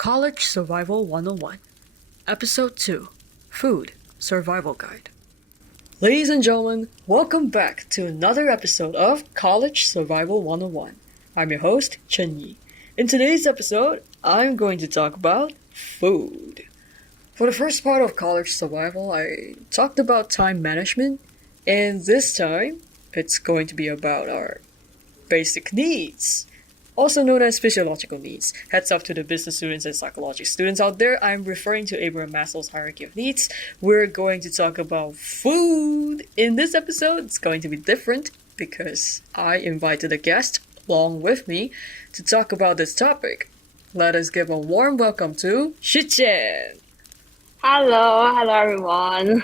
College Survival 101, Episode 2, Food Survival Guide. Ladies and gentlemen, welcome back to another episode of College Survival 101. I'm your host, Chen Yee. In today's episode, I'm going to talk about food. For the first part of college survival, I talked about time management, and this time, it's going to be about our basic needs, also known as physiological needs. Heads up to the business students and psychology students out there, I'm referring to Abraham Maslow's hierarchy of needs. We're going to talk about food. In this episode, it's going to be different because I invited a guest along with me to talk about this topic. Let us give a warm welcome to Xu Qian. Hello everyone.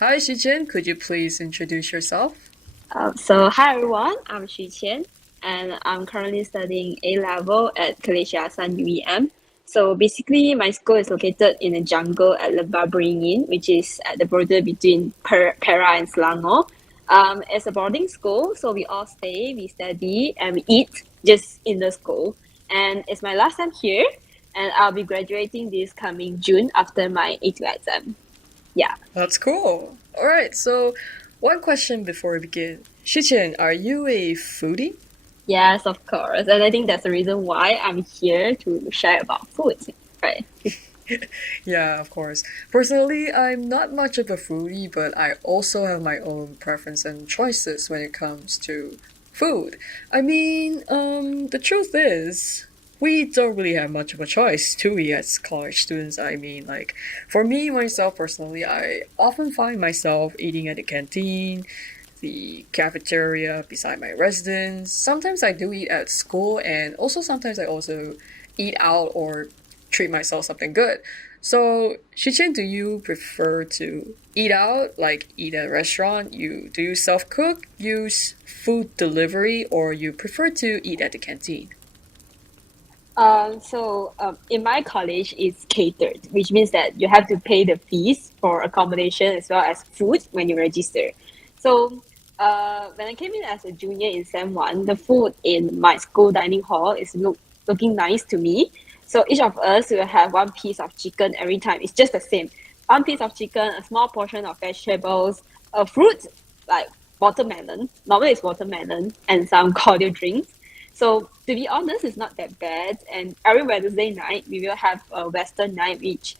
Hi Xu Qian, could you please introduce yourself? Hi everyone, I'm Xu Qian, and I'm currently studying A-level at collegefreshmen UEM. So basically, my school is located in a jungle at Lebah Beringin, which is at the border between Perak and Selangor. It's a boarding school, so we all stay, we study, and we eat just in the school. And it's my last time here, and I'll be graduating this coming June after my A2 exam. Yeah. That's cool. Alright, so one question before we begin. Xu Qian, are you a foodie? Yes, of course. And I think that's the reason why I'm here to share about food, right? Yeah, of course. Personally, I'm not much of a foodie, but I also have my own preference and choices when it comes to food. I mean, the truth is, we don't really have much of a choice, do we, as college students? I mean, like, for me, myself, personally, I often find myself eating at the canteen, the cafeteria beside my residence. Sometimes I do eat at school, and also sometimes I also eat out or treat myself something good. So, Xu Qian, do you prefer to eat out, like eat at a restaurant? Do you self-cook, use food delivery, or you prefer to eat at the canteen? In my college, it's catered, which means that you have to pay the fees for accommodation as well as food when you register. So, when I came in as a junior in Sem 1, the food in my school dining hall is looking nice to me. So each of us will have one piece of chicken every time. It's just the same. One piece of chicken, a small portion of vegetables, a fruit like watermelon. Normally it's watermelon and some cordial drinks. So to be honest, it's not that bad. And every Wednesday night, we will have a Western night, which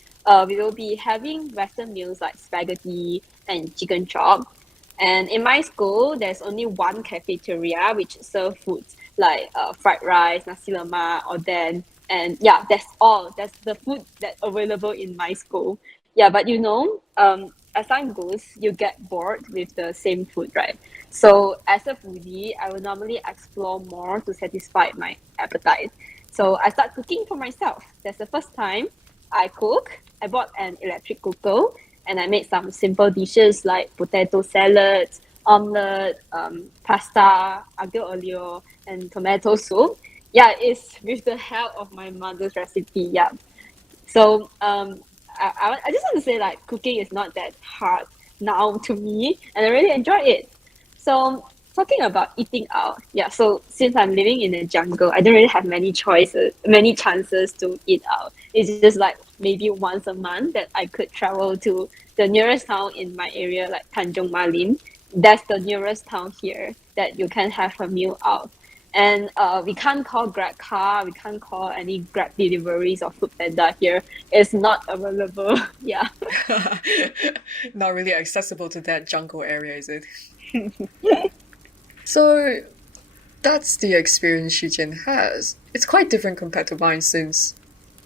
we will be having Western meals like spaghetti and chicken chop. And in my school, there's only one cafeteria which serve foods like fried rice, nasi lemak, or then, and yeah, that's all. That's the food that's available in my school. Yeah, but as time goes, you get bored with the same food, right? So as a foodie, I will normally explore more to satisfy my appetite. So I start cooking for myself. That's the first time I cook. I bought an electric cooker and I made some simple dishes like potato salad, omelette, pasta, aglio olio, and tomato soup. Yeah, it's with the help of my mother's recipe. Yeah. So I just want to say like cooking is not that hard now to me, and I really enjoy it. So talking about eating out, yeah. So since I'm living in the jungle, I don't really have many chances to eat out. It's just like maybe once a month that I could travel to the nearest town in my area, like Tanjung Malim. That's the nearest town here that you can have a meal out. And we can't call Grab car, we can't call any Grab deliveries or Food Panda here. It's not available. Yeah. Not really accessible to that jungle area, is it? So, that's the experience Xu Qian has. It's quite different compared to mine since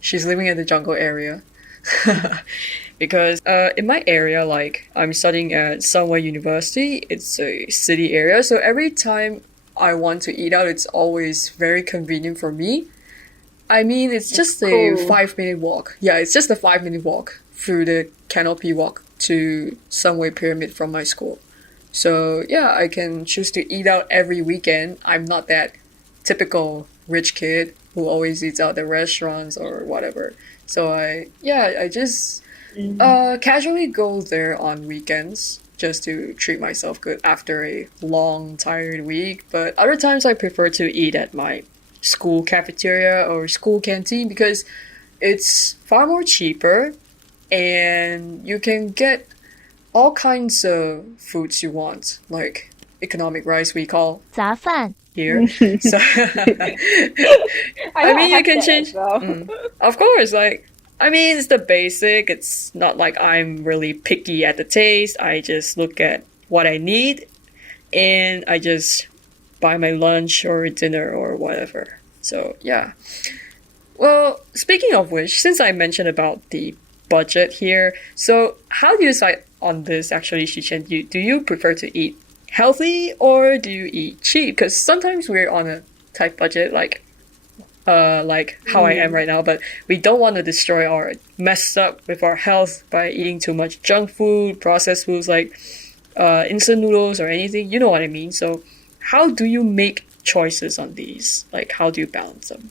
she's living in the jungle area. Because in my area, like I'm studying at Sunway University, it's a city area, so every time I want to eat out, it's always very convenient for me. I mean, it's just a Cool. 5 minute walk. Yeah, it's just a 5 minute walk through the canopy walk to Sunway Pyramid from my school. So yeah, I can choose to eat out every weekend. I'm not that typical rich kid who always eats out at restaurants or whatever. So I just casually go there on weekends just to treat myself good after a long, tired week. But other times I prefer to eat at my school cafeteria or school canteen because it's far more cheaper and you can get all kinds of foods you want, like economic rice we call 杂饭 here. So I mean, you can change. Of course, like I mean, it's the basic. It's not like I'm really picky at the taste. I just look at what I need, and I just buy my lunch or dinner or whatever. So yeah. Well, speaking of which, since I mentioned about the budget here, so how do you decide on this actually, Shichen? Do you prefer to eat healthy or do you eat cheap? Because sometimes we're on a tight budget, like how I am right now, but we don't want to destroy or mess up with our health by eating too much junk food, processed foods like instant noodles or anything. You know what I mean? So how do you make choices on these? Like how do you balance them?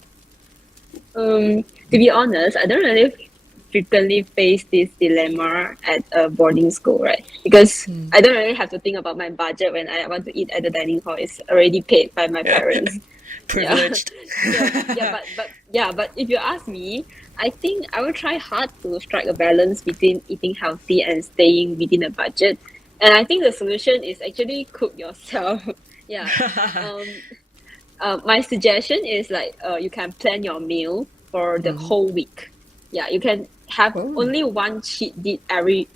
To be honest, I don't really frequently face this dilemma at a boarding school, right? Because I don't really have to think about my budget when I want to eat at the dining hall. It's already paid by my parents. Privileged. But if you ask me, I think I will try hard to strike a balance between eating healthy and staying within a budget. And I think the solution is actually cook yourself. Yeah. My suggestion is like you can plan your meal for the whole week. Yeah, you can have only one cheat day every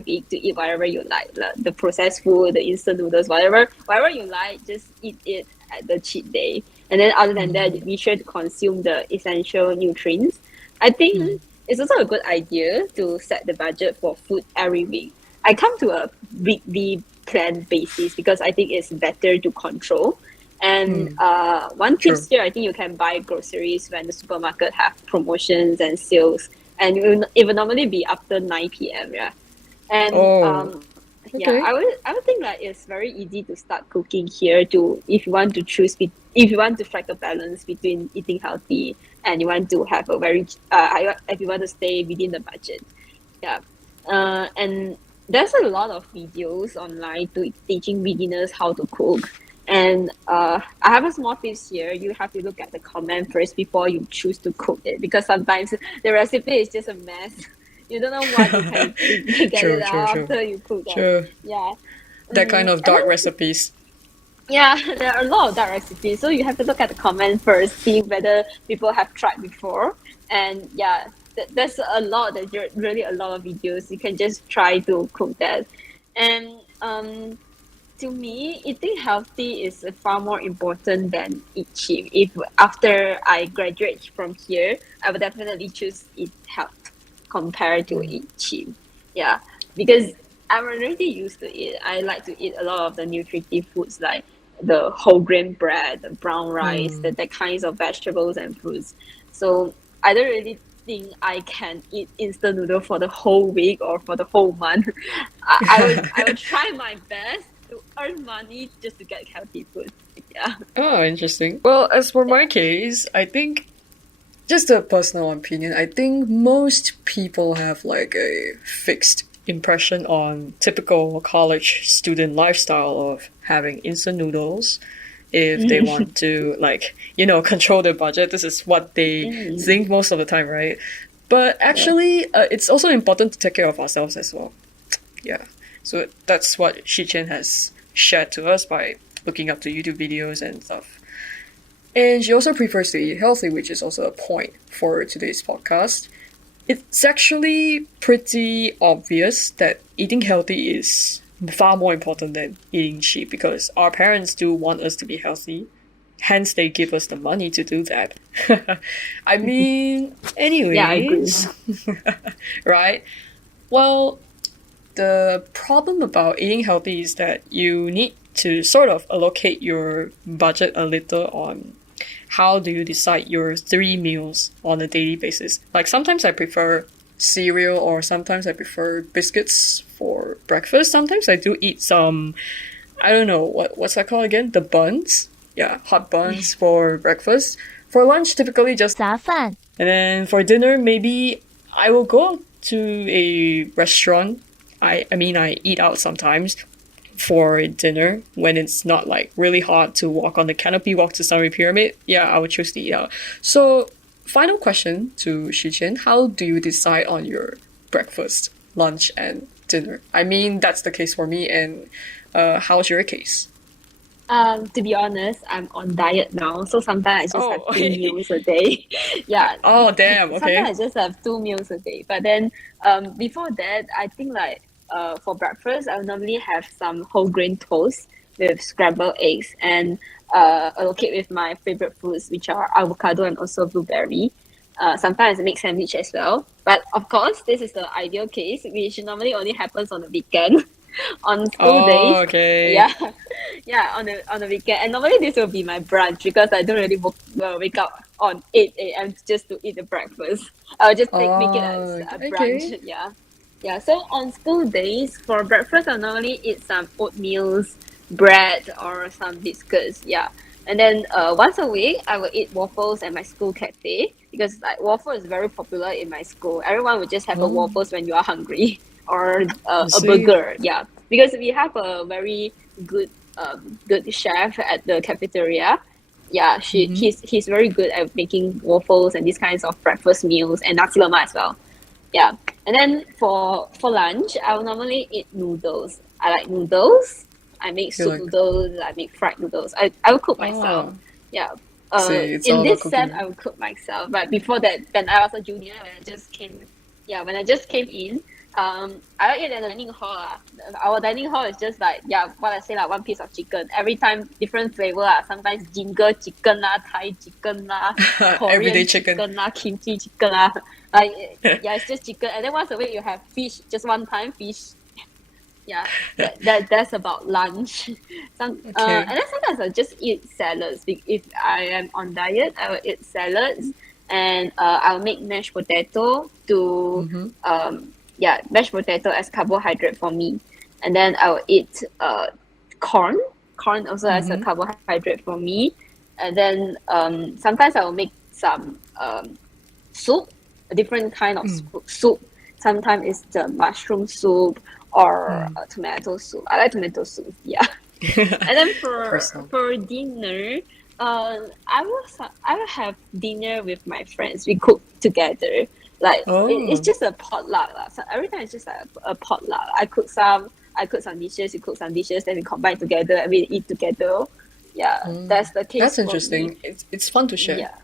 week to eat whatever you like, the processed food, the instant noodles, whatever you like, just eat it at the cheat day. And then other than that, be sure to consume the essential nutrients. I think it's also a good idea to set the budget for food every week. I come to a weekly plan basis because I think it's better to control. And one tip here, I think you can buy groceries when the supermarket have promotions and sales, and it will normally be after 9 p.m. Yeah, and okay. I would think that it's very easy to start cooking here. If you want to strike a balance between eating healthy and you want to have if you want to stay within the budget, yeah, and there's a lot of videos online teaching beginners how to cook. And I have a small tips here. You have to look at the comment first before you choose to cook it, because sometimes the recipe is just a mess. You don't know what you can get it out after you cook it. Yeah. That kind of dark recipes. Yeah, there are a lot of dark recipes. So you have to look at the comment first, see whether people have tried before. And yeah, there's really a lot of videos. You can just try to cook that. And to me, eating healthy is far more important than eat cheap. If after I graduate from here, I would definitely choose eat health compared to eat cheap. Yeah, because I'm already used to it. I like to eat a lot of the nutritive foods like the whole grain bread, the brown rice, the kinds of vegetables and fruits. So I don't really think I can eat instant noodle for the whole week or for the whole month. I would try my best to earn money just to get healthy food. Yeah. Oh, interesting. Well, as for my case, I think, just a personal opinion, I think most people have like a fixed impression on typical college student lifestyle of having instant noodles. If they want to, like, control their budget, this is what they think most of the time, right? But actually, it's also important to take care of ourselves as well. Yeah. So that's what Qian has shared to us by looking up the YouTube videos and stuff. And she also prefers to eat healthy, which is also a point for today's podcast. It's actually pretty obvious that eating healthy is far more important than eating cheap, because our parents do want us to be healthy. Hence, they give us the money to do that. I mean, anyways. Yeah, I agree. Right? Well, the problem about eating healthy is that you need to sort of allocate your budget a little on how do you decide your 3 meals on a daily basis. Like sometimes I prefer cereal, or sometimes I prefer biscuits for breakfast. Sometimes I do eat some, I don't know, what's that called again? The buns? Yeah, hot buns for breakfast. For lunch, typically just 杂饭 and then for dinner, maybe I will go to a restaurant. I mean, I eat out sometimes. for dinner when it's not like really hard to walk on the canopy walk to Sunway Pyramid, yeah, I would choose to eat out. So, final question to Xu Qian: how do you decide on your breakfast, lunch, and dinner? I mean, that's the case for me. And how's your case? To be honest, I'm on diet now, so sometimes I just have Oh, two meals a day. Yeah, oh, damn. Okay. sometimes I just have two meals a day. But then, before that, I think like for breakfast, I'll normally have some whole grain toast with scrambled eggs and allocate with my favorite foods, which are avocado and also blueberry. Sometimes I make sandwich as well. But of course, this is the ideal case, which normally only happens on the weekend. On school days, Oh, okay. yeah, yeah, on the weekend, and normally this will be my brunch because I don't really wake up on 8 a.m. just to eat the breakfast. I'll just make it as Oh, a okay. brunch. Yeah, yeah. So on school days for breakfast, I normally eat some oatmeals, bread, or some biscuits. Yeah. And then once a week, I will eat waffles at my school cafe because like waffle is very popular in my school. Everyone would just have a Oh, waffles when you are hungry or I a see. burger. Yeah, because we have a very good good chef at the cafeteria. Yeah, Mm-hmm. he's very good at making waffles and these kinds of breakfast meals and nasi lemak as well. Yeah, and then for lunch, I will normally eat noodles. I like noodles. I make You soup like, noodles. I make fried noodles. I will cook myself. oh, Yeah. see, it's In all about this sem, cooking. I will cook myself. But before that, when I was a junior, when I just came in, I eat at the dining hall. Our dining hall is just like, yeah, what I say, like one piece of chicken. Every time different flavor. Sometimes ginger chicken lah, Thai chicken lah, Everyday Korean chicken. chicken lah, kimchi chicken lah. Yeah, it's just chicken. And then once a week you have fish, just one time fish. Yeah, that's about lunch. Okay. And then sometimes I just eat salads. If I am on diet, I will eat salads, and I'll make mashed potato to Mm-hmm. mashed potato as carbohydrate for me, and then I will eat corn. Corn also as a Mm-hmm. carbohydrate for me, and then sometimes I will make some soup, a different kind of Mm. soup. Sometimes it's the mushroom soup or Mm. a tomato soup. I like tomato soup. Yeah. And then Personal. for dinner, I will have dinner with my friends. We cook together. Like it's Oh, just a potluck lah. So every time it's just like a potluck. I cook some dishes. You cook some dishes. Then we combine together and we eat together. Yeah, that's the case that's for me. interesting. It's fun to share. Yeah.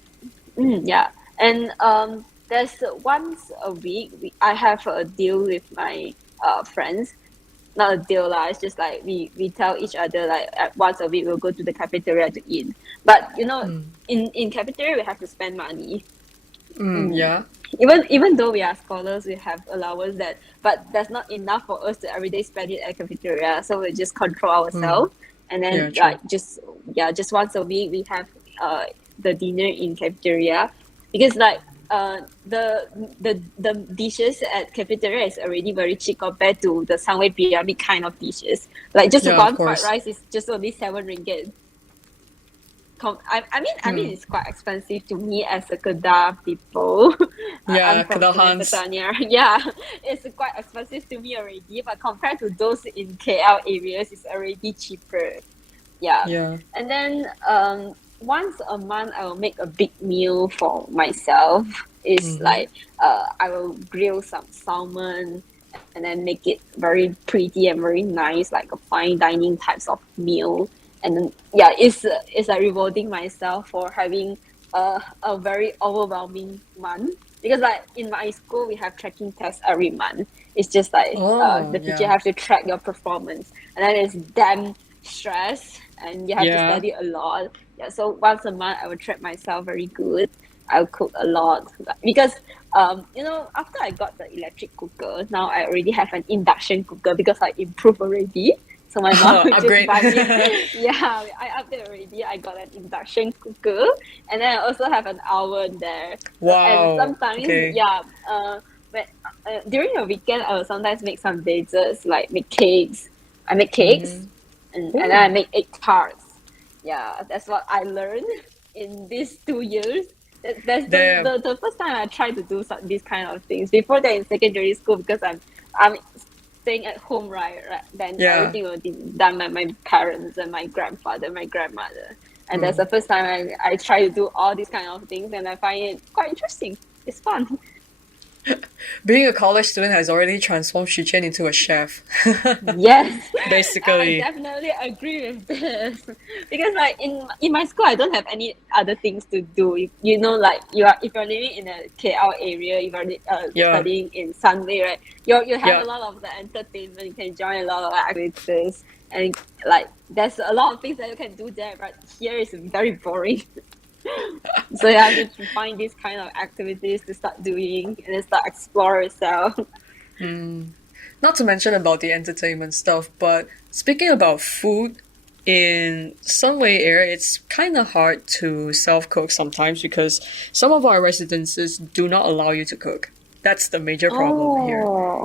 Yeah, and there's once a week I have a deal with my friends. Not a deal lah. It's just like we tell each other like once a week we'll go to the cafeteria to eat. But Mm. in cafeteria we have to spend money. Mm, Mm. yeah. Even though we are scholars, we have allowance that, but that's not enough for us to everyday spend it at cafeteria. So we just control Mm. ourselves, and Yeah, then true. just once a week we have the dinner in cafeteria, because like the dishes at cafeteria is already very cheap compared to the Sunway Pyramid kind of dishes. Like just Yeah, of one fried course. rice is just only 7 ringgit. I mean, Mm. it's quite expensive to me as a Kedah people. I'm Yeah, from Penang, Kedahans. Petania. Yeah, it's quite expensive to me already. But compared to those in KL areas, it's already cheaper. Yeah, Yeah. and then once a month, I will make a big meal for myself. It's Mm-hmm. like I will grill some salmon and then make it very pretty and very nice, like a fine dining types of meal. And then yeah, it's like rewarding myself for having a very overwhelming month, because like in my school we have tracking tests every month. It's just like Oh, the teacher yeah. have to track your performance, and then it's damn stress and you have to Yeah. study a lot. Yeah, so once a month I will track myself very good. I'll cook a lot because after I got the electric cooker, now I already have an induction cooker because I improved already. So my mom would just Upgrade. buy me. Yeah, I updated already. I got an induction cooker, and then I also have an oven there. And Wow. sometimes, Okay. yeah, when, during the weekend, I will sometimes make some desserts, like make cakes. I make cakes, Mm-hmm. and then I Oh, make egg tarts. Yeah, that's what I learned in these 2 years. That's damn. the first time I tried to do these kind of things. Before that, in secondary school, because I'm staying at home, right, then Yeah. everything will be done by my parents and my grandfather, my grandmother. And that's the first time I try to do all these kind of things, and I find it quite interesting. It's fun. Being a college student has already transformed Xu Qian into a chef. Yes, Basically. I definitely agree with this because like in my school I don't have any other things to do. You know, like if you're living in a KL area, if you're studying in Sunday, right? You have a lot of the entertainment. You can join a lot of activities, and like there's a lot of things that you can do there. But here is very boring. So you have to find these kind of activities to start doing and then start explore yourself. Not to mention about the entertainment stuff, but speaking about food, in Sunway area, it's kind of hard to self-cook sometimes because some of our residences do not allow you to cook. That's the major problem here.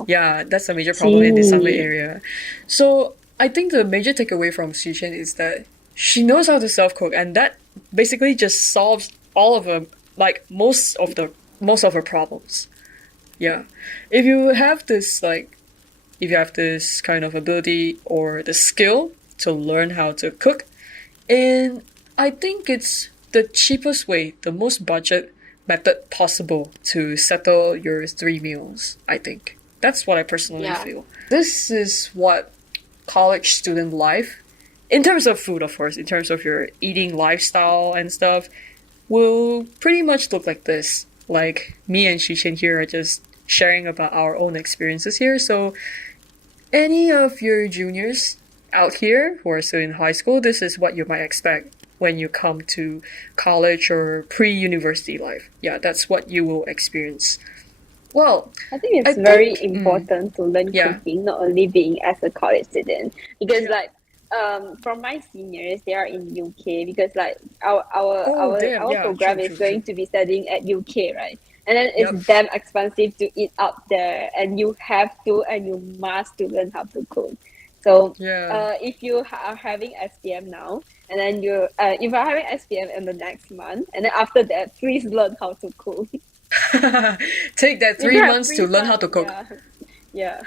Yeah, that's the major problem in the Sunway area. So I think the major takeaway from Xu Qian is that she knows how to self-cook, and that basically just solves all of them, like most of her problems. Yeah. If you have this kind of ability or the skill to learn how to cook, and I think it's the cheapest way, the most budget method possible to settle your 3 meals, I think. That's what I personally feel. This is what college student life, in terms of food, of course, in terms of your eating lifestyle and stuff, will pretty much look like this. Like me and Xu here are just sharing about our own experiences here. So any of your juniors out here who are still in high school, this is what you might expect when you come to college or pre-university life. Yeah, that's what you will experience. Well, I think it's very important to learn cooking, not only being as a college student, because like from my seniors, they are in UK because like our program is going to be studying at UK, right? And then it's damn expensive to eat out there, and you have to and you must to learn how to cook. So if you are having SPM now, and then you if you're having SPM in the next month, and then after that, please learn how to cook. Take that 3 months to learn how to cook. Yeah.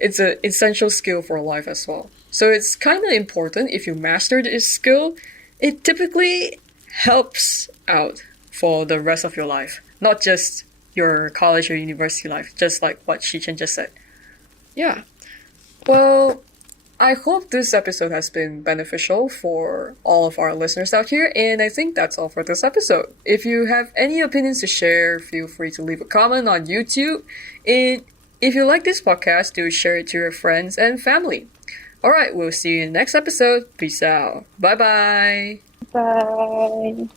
It's an essential skill for life as well. So it's kind of important if you master this skill. It typically helps out for the rest of your life, not just your college or university life, just like what Xu Qian just said. Yeah. Well, I hope this episode has been beneficial for all of our listeners out here, and I think that's all for this episode. If you have any opinions to share, feel free to leave a comment on YouTube. And if you like this podcast, do share it to your friends and family. Alright, we'll see you in the next episode. Peace out. Bye-bye. Bye.